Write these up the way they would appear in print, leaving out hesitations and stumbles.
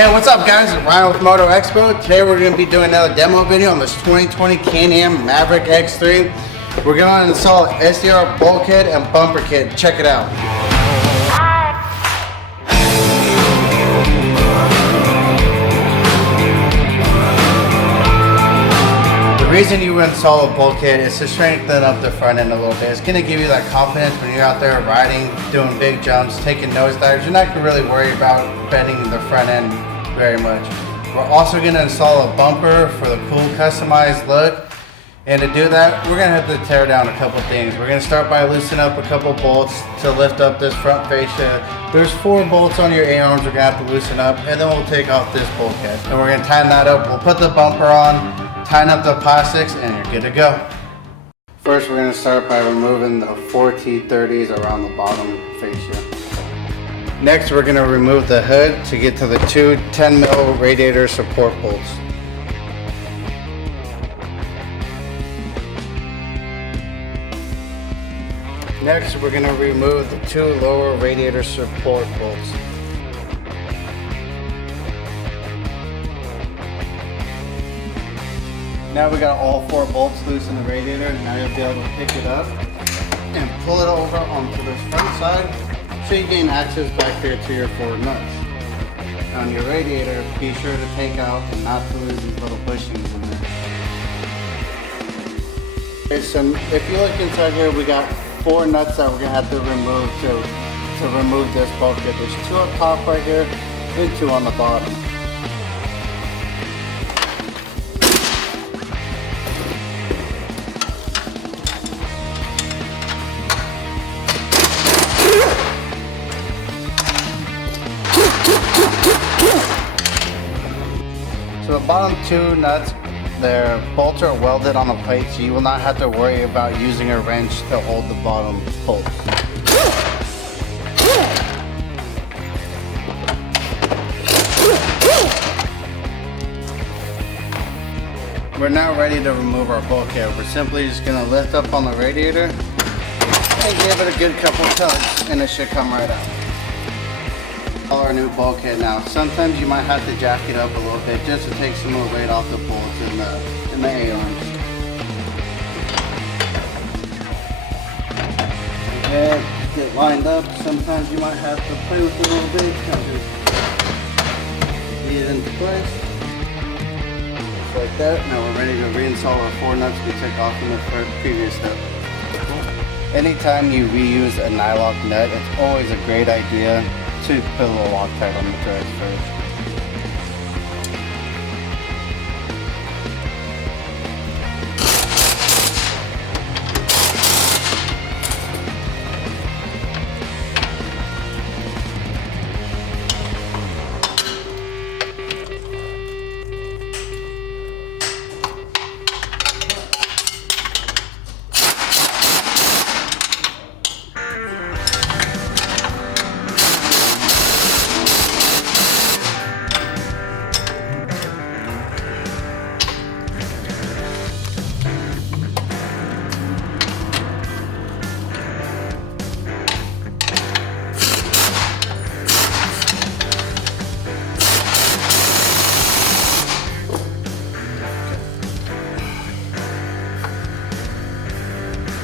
Hey, what's up guys? It's Ryan with Moto Expo. Today we're going to be doing another demo video on this 2020 Can Am Maverick X3. We're going to install SDR Bulkhead and bumper kit. Check it out. The reason you install a bulkhead is to strengthen up the front end a little bit. It's going to give you that confidence when you're out there riding, doing big jumps, taking nosedives. You're not going to really worry about bending the front end very much. We're also going to install a bumper for the cool customized look. And to do that, we're going to have to tear down a couple things. We're going to start by loosening up a couple bolts to lift up this front fascia. There's 4 bolts on your A-arms we're going to have to loosen up, and then we'll take off this bulkhead. And we're going to tighten that up. We'll put the bumper on, tighten up the plastics, and you're good to go. First, we're going to start by removing the 4 T30s around the bottom fascia. Next, we're going to remove the hood to get to the 2 10mm radiator support bolts. Next, we're going to remove the 2 lower radiator support bolts. Now we got all 4 bolts loose in the radiator. Now you'll be able to pick it up and pull it over onto this front side so you gain access back here to your 4 nuts. On your radiator, be sure to take out and not to lose these little bushings in there. Okay, so if you look inside here, we got 4 nuts that we're going to have to remove to remove this bulkhead. There's 2 up top right here and 2 on the bottom. So the bottom 2 nuts, their bolts are welded on the plate, so you will not have to worry about using a wrench to hold the bottom bolts. We're now ready to remove our bulkhead. We're simply just going to lift up on the radiator and give it a good couple tugs, and it should come right out. Our new bulkhead now. Sometimes you might have to jack it up a little bit just to take some more weight off the bolts in the A-arms. Okay, get lined up. Sometimes you might have to play with it a little bit, kind of just get it into place. Just like that. Now we're ready to reinstall our 4 nuts we took off in the previous step. Anytime you reuse a nylock nut, it's always a great idea to put a little Loctite on the threads first.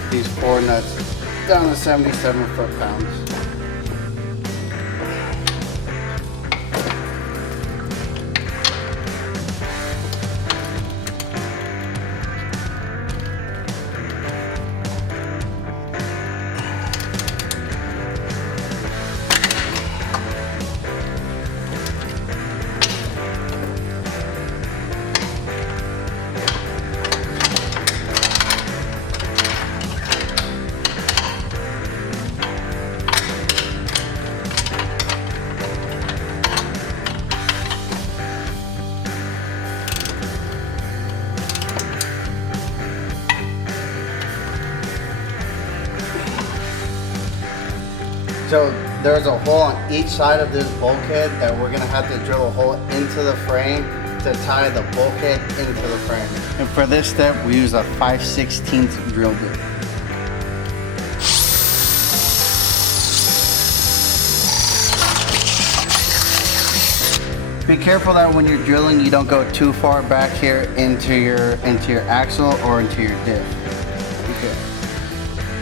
These 4 nuts down to 77 foot-pounds. So there's a hole on each side of this bulkhead that we're gonna have to drill a hole into the frame to tie the bulkhead into the frame. And for this step, we use a 5/16 drill bit. Be careful that when you're drilling, you don't go too far back here into your axle or into your diff. Okay.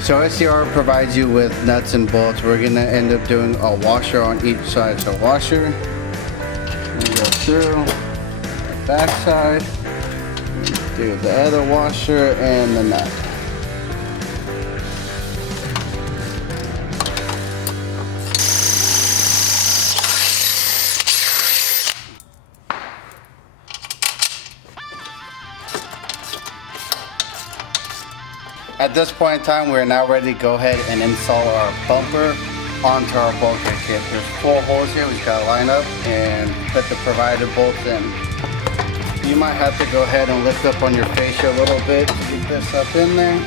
So SDR provides you with nuts and bolts. We're gonna end up doing a washer on each side. So washer, we go through the back side, do the other washer and the nut. At this point in time, we're now ready to go ahead and install our bumper onto our bulkhead kit. There's 4 holes here. We just gotta line up and put the provided bolts in. You might have to go ahead and lift up on your fascia a little bit to get this up in there.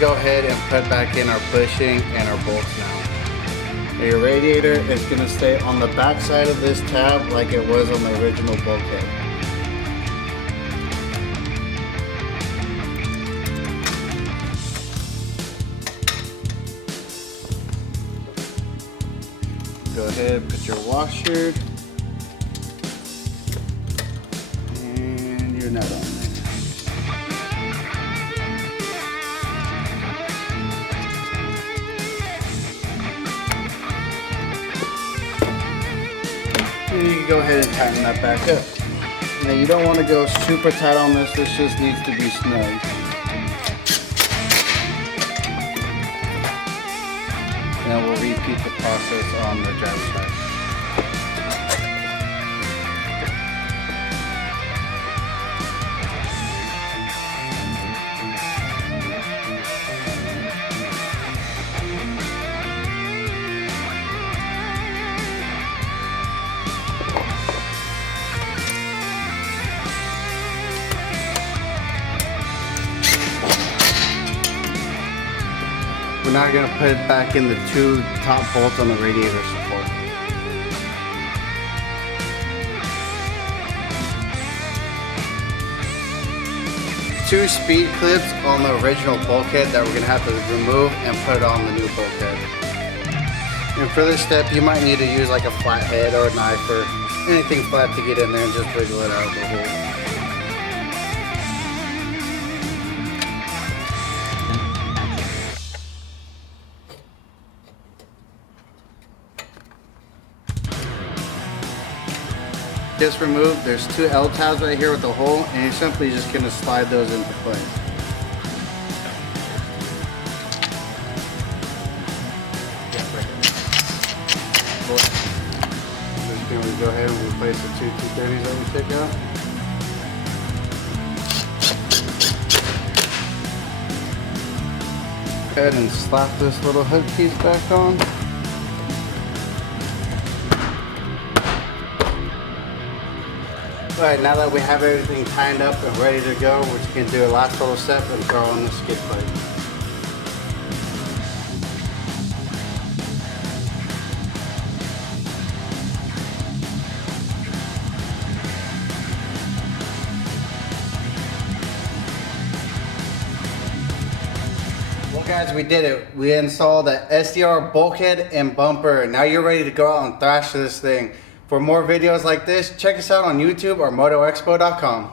Go ahead and put back in our bushing and our bolts now. Your radiator is going to stay on the back side of this tab like it was on the original bulkhead. Go ahead, put your washer and your nut on. You can go ahead and tighten that back up. Now you don't want to go super tight on this, this just needs to be snug. Now we'll repeat the process on the drive side. We're now going to put it back in the 2 top bolts on the radiator support. Two speed clips on the original bulkhead that we're going to have to remove and put on the new bulkhead. And for this step, you might need to use like a flat head or a knife or anything flat to get in there and just wiggle it out of the hole. Just removed, there's 2 L tabs right here with the hole, and you're simply just going to slide those into place. Just going to go ahead and replace the 2 230s that we took out. Go ahead and slap this little hook piece back on. Alright, now that we have everything tightened up and ready to go, we're just going to do a last little step and throw on the skid plate. Well guys, we did it. We installed the SDR bulkhead and bumper. Now you're ready to go out and thrash this thing. For more videos like this, check us out on YouTube or MotoExpo.com.